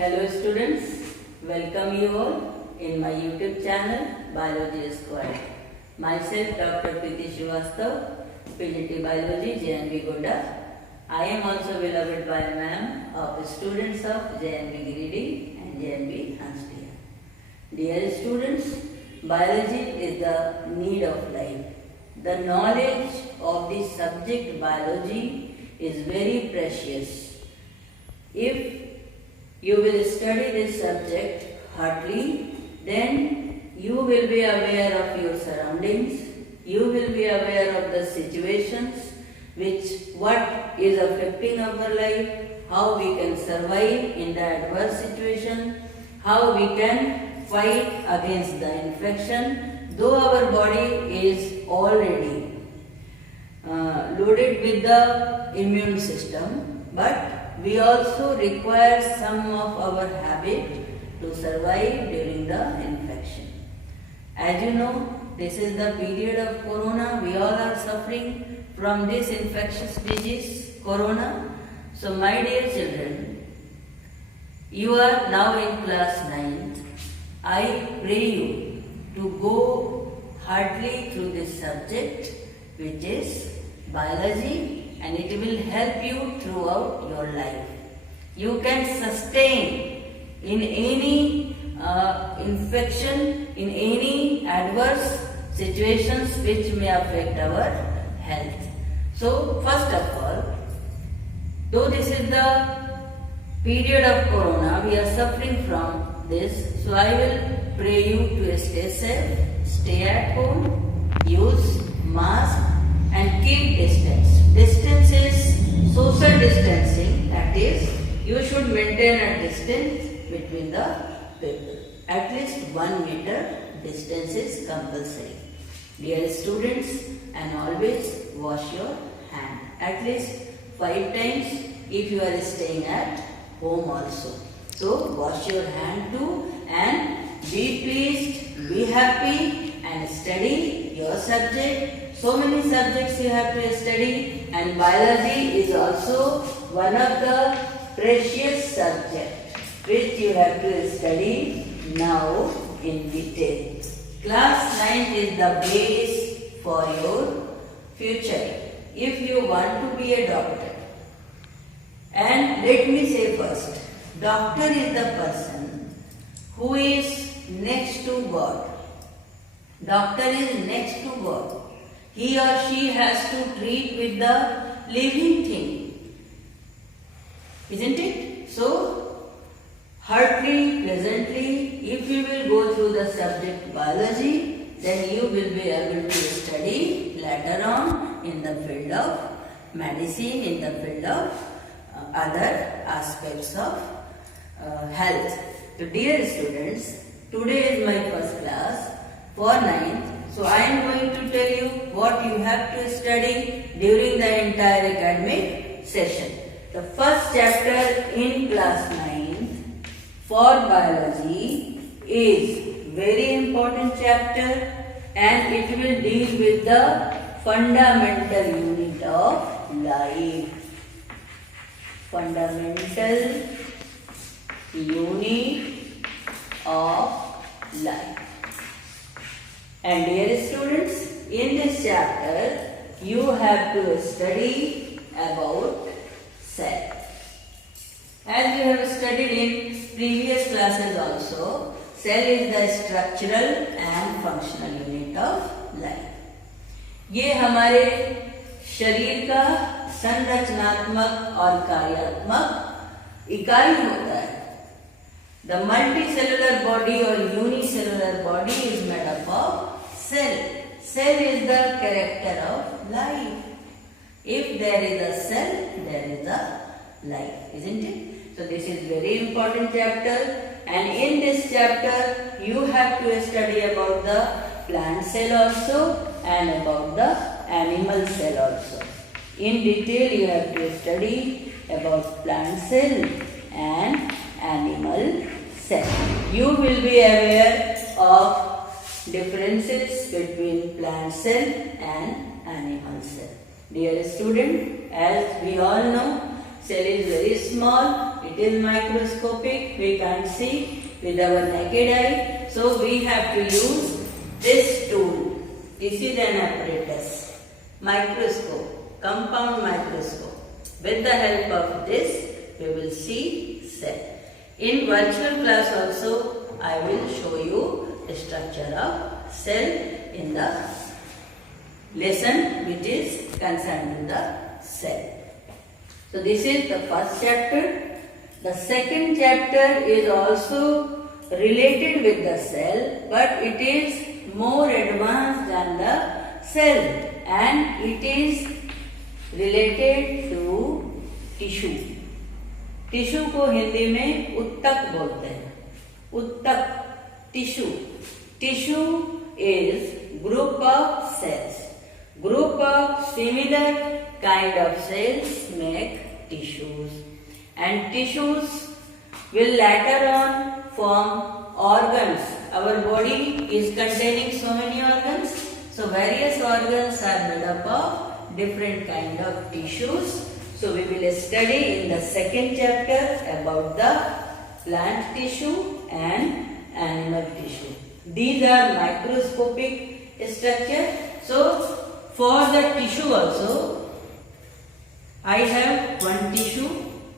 Hello students, welcome you all in my YouTube channel Biology Squad. Myself Dr. Preeti Srivastava, PGT Biology, JNV Gonda. I am also beloved by ma'am of students of JNV Giridih and JNV Hansdiya. Dear students, biology is the need of life. The knowledge of the subject biology is very precious. If you will study this subject heartily, then you will be aware of your surroundings, you will be aware of the situations what is affecting our life, how we can survive in the adverse situation, how we can fight against the infection, though our body is already loaded with the immune system, but we also require some of our habit to survive during the infection. As you know, this is the period of corona. We all are suffering from this infectious disease, corona. So my dear children, you are now in class 9th. I pray you to go hardly through this subject, which is biology, and it will help you throughout your life. You can sustain in any infection, in any adverse situations which may affect our health. So first of all, though this is the period of corona, we are suffering from this, so I will pray you to stay safe, stay at home, use mask and keep distance. Distance is social distancing, that is, you should maintain a distance between the people. At least 1 meter distance is compulsory. Dear students, and always wash your hand at least 5 times if you are staying at home also. So wash your hand too and be pleased, be happy and study your subject. So many subjects you have to study, and biology is also one of the precious subjects which you have to study now in detail. Class 9 is the base for your future. If you want to be a doctor, and let me say first, doctor is the person who is next to God. Doctor is next to God. He or she has to treat with the living thing, isn't it? So, heartily, pleasantly, if you will go through the subject biology, then you will be able to study later on in the field of medicine, in the field of other aspects of health. So, dear students, today is my first class for 9th. So I am going to tell you what you have to study during the entire academic session. The first chapter in class 9th for biology is very important chapter, and it will deal with the fundamental unit of life. Fundamental unit of life. And dear students, in this chapter, you have to study about cell. As you have studied in previous classes also, cell is the structural and functional unit of life. ये हमारे शरीर का संरचनात्मक और कार्यात्मक इकाई होता है. The multicellular body or unicellular body is made up of cell. Cell is the character of life. If there is a cell, there is a life, isn't it? So this is very important chapter, and in this chapter you have to study about the plant cell also and about the animal cell also. In detail you have to study about plant cell and animal cell. You will be aware of differences between plant cell and animal cell. Dear student, as we all know, cell is very small. it is microscopic, we can't see with our naked eye. So we have to use this tool. This is an apparatus, microscope, compound microscope. With the help of this, we will see cell. In virtual class also, I will show you the structure of cell in the lesson which is concerned with the cell. So this is the first chapter. The second chapter is also related with the cell, but it is more advanced than the cell, and it is related to tissue. Tissue को हिंदी में उत्तक बोलते हैं. उत्तक, tissue. Tissue is group of cells. Group of similar kind of cells make tissues, and tissues will later on form organs. Our body is containing so many organs, so various organs are made up of different kind of tissues. So we will study in the second chapter about the plant tissue and animal tissue. These are microscopic structure. So for the tissue also, I have one tissue.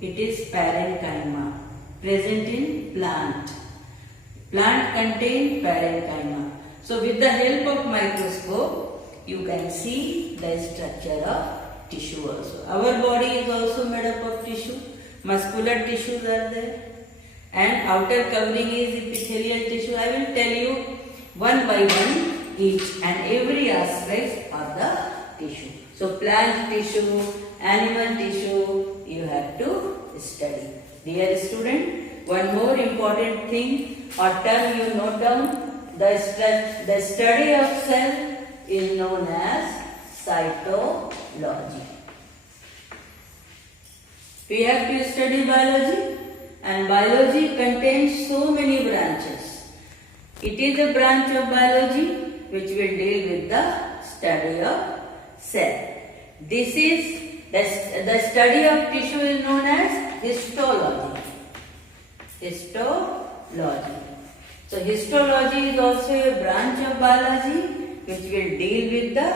It is parenchyma, present in plant. Plant contain parenchyma. So with the help of microscope, you can see the structure of tissue also. Our body is also made up of tissue. Muscular tissues are there, and outer covering is epithelial tissue. I will tell you one by one each and every aspect of the tissue. So plant tissue, animal tissue, you have to study. Dear student, one more important thing or term you note down, the study of cell is known as cytology. We have to study biology, and biology contains so many branches. It is a branch of biology which will deal with the study of cell. This is the study of tissue is known as histology. Histology. So histology is also a branch of biology which will deal with the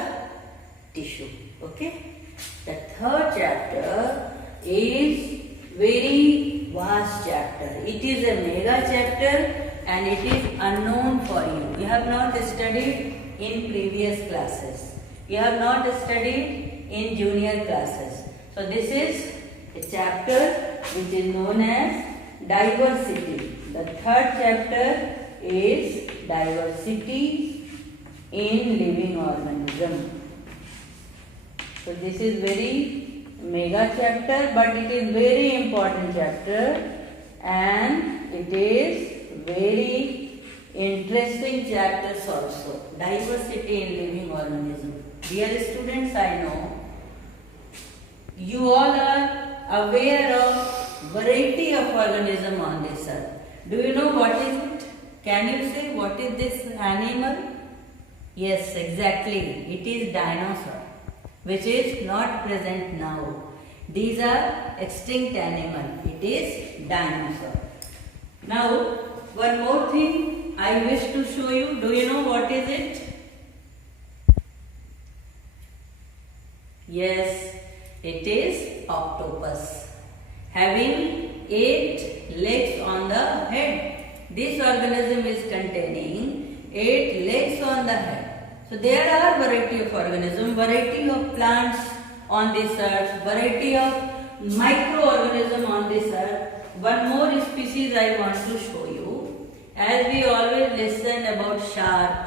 tissue. Okay. The third chapter is very vast chapter. It is a mega chapter and it is unknown for you. You have not studied in previous classes. You have not studied in junior classes. So this is a chapter which is known as diversity. The third chapter is diversity in living organism. So this is very mega chapter, but it is very important chapter and it is very interesting chapters also. Diversity in living organism. Dear students, I know you all are aware of variety of organism on this earth. Do you know what is it? Can you say what is this animal? Yes, exactly. It is dinosaur, which is not present now. These are extinct animal. It is dinosaur. Now, one more thing I wish to show you. Do you know what is it? Yes, it is octopus. Having 8 legs on the head. This organism is containing 8 legs on the head. So there are variety of organisms, variety of plants on this earth, variety of microorganism on this earth. One more species I want to show you. As we always listen about shark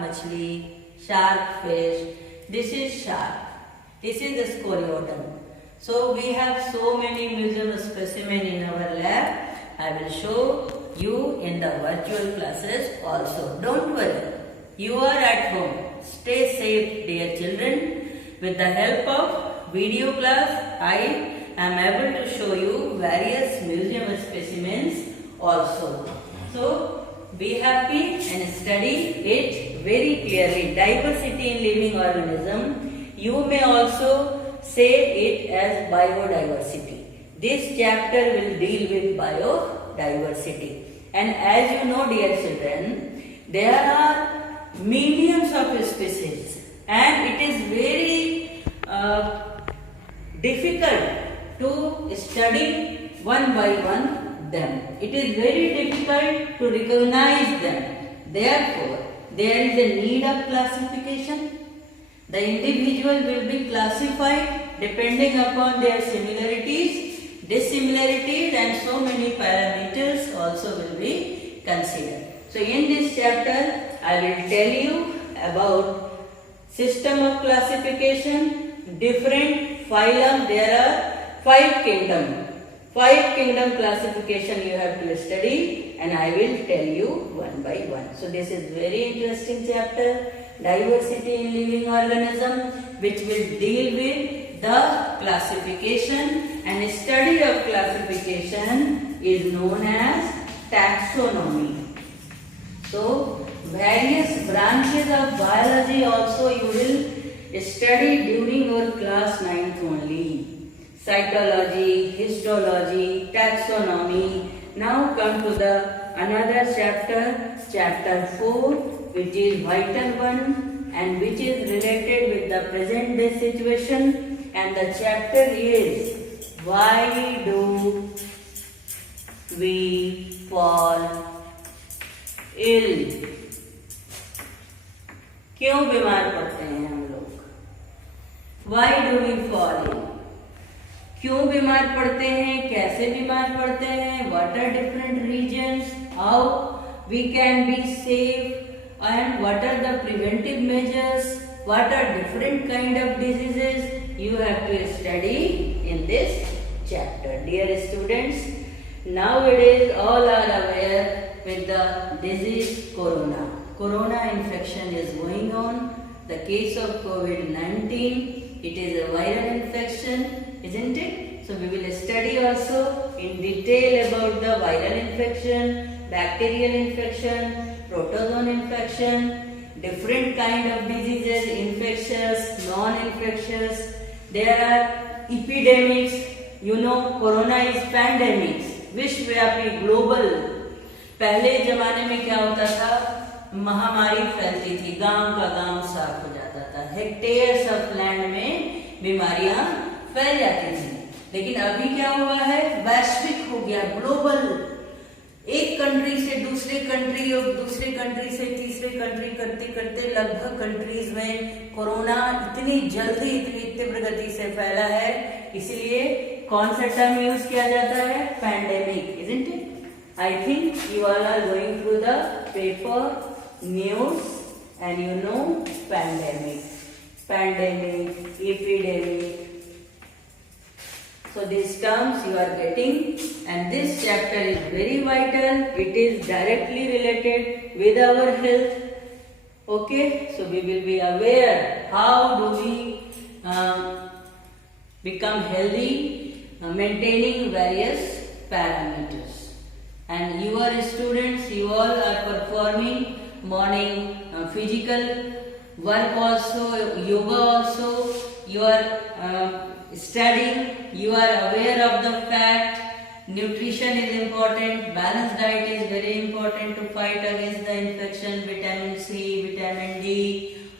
machli, shark fish. This is shark. This is the scoriodon. So we have so many museum specimens in our lab. I will show you in the virtual classes also. Don't worry. You are at home. Stay safe, dear children. With the help of video class, I am able to show you various museum specimens also. So be happy and study it very clearly. Diversity in living organism. You may also say it as biodiversity. this chapter will deal with biodiversity. And as you know, dear children, there are millions of species and it is very difficult to study one by one them. It is very difficult to recognize them. Therefore, there is a need of classification. The individual will be classified depending upon their similarities, dissimilarities, and so many parameters also will be considered. So in this chapter, I will tell you about system of classification, different phylum. There are 5 kingdom. 5 kingdom classification you have to study, and I will tell you one by one. So this is very interesting chapter, diversity in living organism, which will deal with the classification, and study of classification is known as taxonomy. So various branches of biology also you will study during your class 9th only. Cytology, histology, taxonomy. Now come to the another chapter, chapter 4, which is vital one and which is related with the present day situation, and the chapter is why do we fall ill? क्यों बीमार पड़ते हैं हम लोग? Why do we fall ill? क्यों बीमार पड़ते हैं, कैसे बीमार पड़ते हैं, what are different regions, how we can be safe, and what are the preventive measures, what are different kind of diseases you have to study in this chapter. Dear students, nowadays all are aware with the disease corona. Corona infection is going on. The case of COVID-19, it is a viral infection, isn't it? So we will study also in detail about the viral infection, bacterial infection, protozoan infection, different kind of diseases, infectious, non-infectious. There are epidemics. You know, corona is pandemics, विश्वव्यापी global. पहले जमाने में क्या होता था, महामारी फैलती थी, गांव का गांव साफ हो जाता था, हेक्टेयर्स ऑफ लैंड में बीमारियां फैल जाती थी. लेकिन अभी क्या हुआ है, वैश्विक हो गया, ग्लोबल. एक कंट्री से दूसरे कंट्री और दूसरे कंट्री से तीसरे कंट्री करते करते लगभग कंट्रीज में कोरोना इतनी जल्दी, इतनी तीव्र गति से फैला है. इसलिए कौन सा टर्म यूज किया जाता है, pandemic, isn't it? I think you all are going through the paper, news, and you know pandemic, epidemic. So these terms you are getting, and this chapter is very vital. It is directly related with our health. Okay, so we will be aware how do we become healthy, maintaining various parameters. And you are students, you all are performing morning physical work also, yoga also, you are studying, you are aware of the fact nutrition is important, balanced diet is very important to fight against the infection, vitamin C, vitamin D,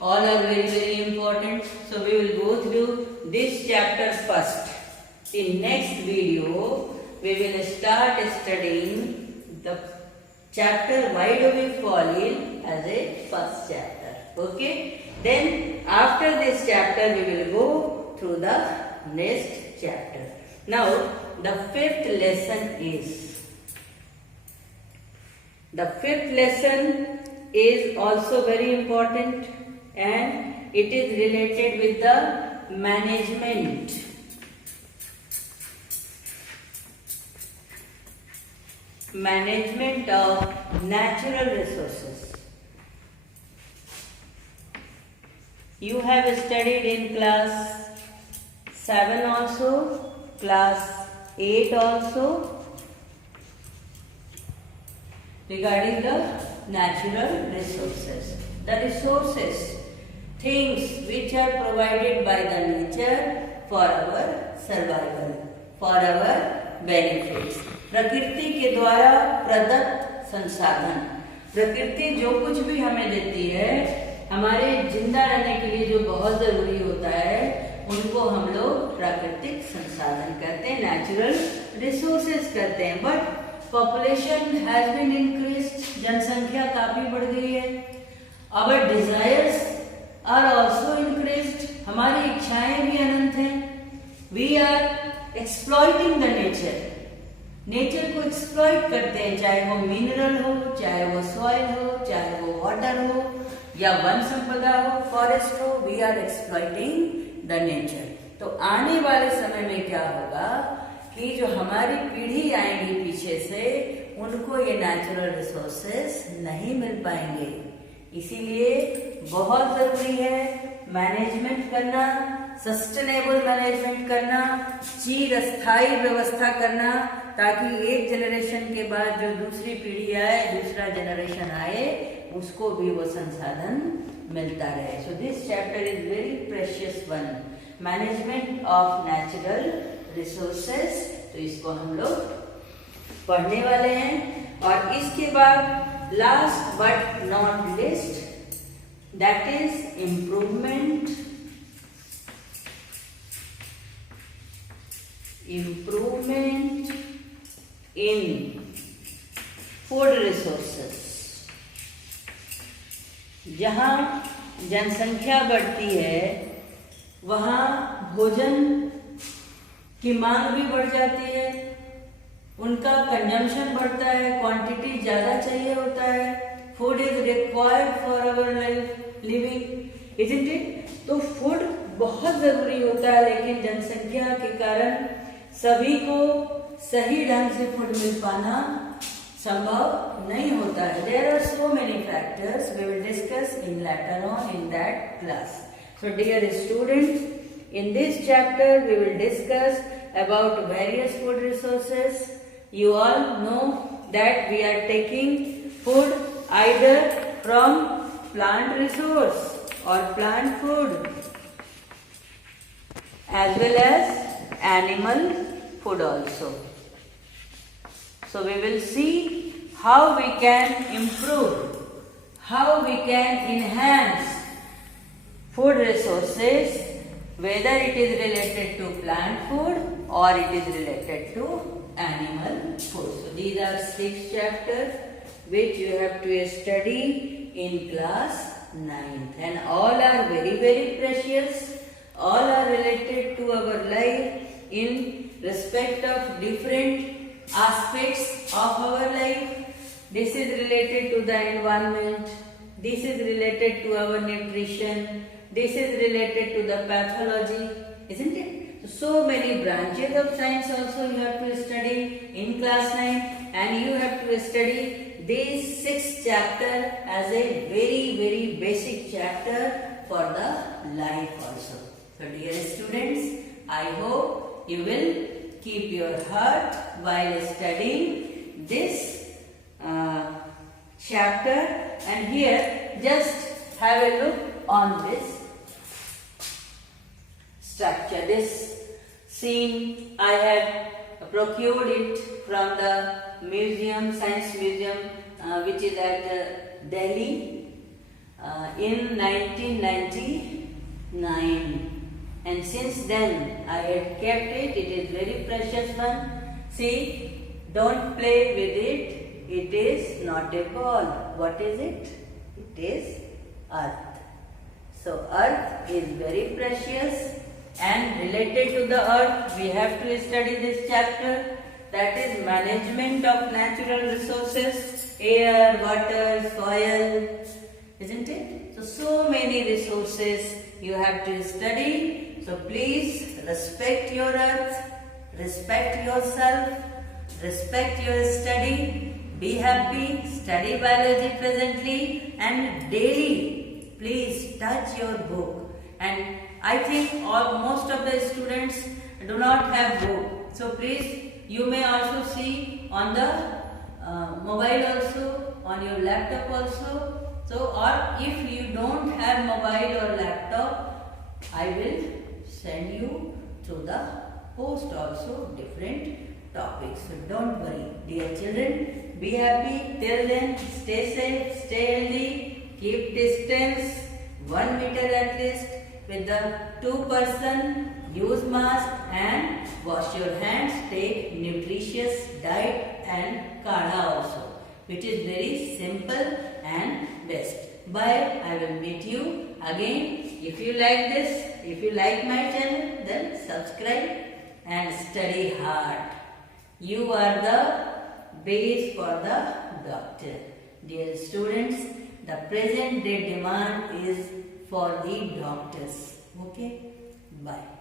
all are very very important. So we will go through this chapter first. In next video we will start studying the chapter why do we fall ill as a first chapter. Okay, then after this chapter we will go through the next chapter. Now the fifth lesson is also very important, and it is related with the management. Management of natural resources. You have studied in class 7 also, class 8 also, regarding the natural resources. The resources, things which are provided by the nature for our survival, for our benefits. प्रकृति के द्वारा प्रदत्त संसाधन, प्रकृति जो कुछ भी हमें देती है हमारे जिंदा रहने के लिए जो बहुत जरूरी होता है उनको हम लोग प्राकृतिक संसाधन कहते हैं, नेचुरल रिसोर्सेज कहते हैं. But population has been increased, जनसंख्या काफी बढ़ गई है. Our desires are also increased, हमारी इच्छाएं भी अनंत हैं. We are exploiting the nature, nature को एक्सप्लॉइट करते हैं, चाहे वो मिनरल हो, चाहे वो सॉइल हो, चाहे वो वाटर हो या वन संपदा हो, फॉरेस्ट हो. We are exploiting the nature. तो आने वाले समय में क्या होगा कि जो हमारी पीढ़ी आएंगी पीछे से उनको ये नेचुरल रिसोर्सेस नहीं मिल पाएंगे. इसीलिए बहुत जरूरी है मैनेजमेंट करना, सस्टेनेबल मैनेजमेंट करना, चिरस्थायी व्यवस्था करना, ताकि एक जनरेशन के बाद जो दूसरी पीढ़ी आए, दूसरा जनरेशन आए, उसको भी वो संसाधन मिलता रहे. So this chapter is very precious one, management of natural resources. तो इसको हम लोग पढ़ने वाले हैं. और इसके बाद last but not least, that is improvement in food resources. जहाँ जनसंख्या बढ़ती है वहाँ भोजन की मांग भी बढ़ जाती है, उनका कंजम्पशन बढ़ता है, क्वांटिटी ज्यादा चाहिए होता है. Food is required for our living, isn't it? तो फूड बहुत जरूरी होता है, लेकिन जनसंख्या के कारण सभी को सही ढंग से फूड मिल पाना संभव नहीं होता है. There are so many factors we will discuss in later on in that class. So dear students, in this chapter we will discuss about various food resources. You all know that we are taking food either from plant resource or plant food as well as animal food also. So we will see how we can improve, how we can enhance food resources, whether it is related to plant food or it is related to animal food. So these are 6 chapters which you have to study in class 9th, and all are very very precious, all are related to our life in respect of different aspects of our life. This is related to the environment, this is related to our nutrition, this is related to the pathology, isn't it? So many branches of science also you have to study in class 9, and you have to study these 6 chapters as a very very basic chapter for the life also. So dear students, I hope you will keep your heart while studying this chapter. And here just have a look on this structure. This scene I have procured it from the museum, science museum, which is at Delhi in 1999. And since then I had kept it. It is very precious one. See, don't play with it. It is not a ball. What is it? It is earth. So earth is very precious, and related to the earth we have to study this chapter, that is management of natural resources, air, water, soil, isn't it? So many resources you have to study. So please respect your earth, respect yourself, respect your study, be happy, study biology presently, and daily please touch your book. And I think most of the students do not have book. So please, you may also see on the mobile also, on your laptop also. So, or if you don't have mobile or laptop, I will send you to the post also different topics. So don't worry, dear children. Be happy. Till then, stay safe, stay healthy, keep distance 1 meter at least with the 2-person. Use mask and wash your hands. Take nutritious diet and kadha also, which is very simple and best. Bye. I will meet you again. If you like this, if you like my channel, then subscribe and study hard. You are the base for the doctor. Dear students, the present day demand is for the doctors. Okay? Bye.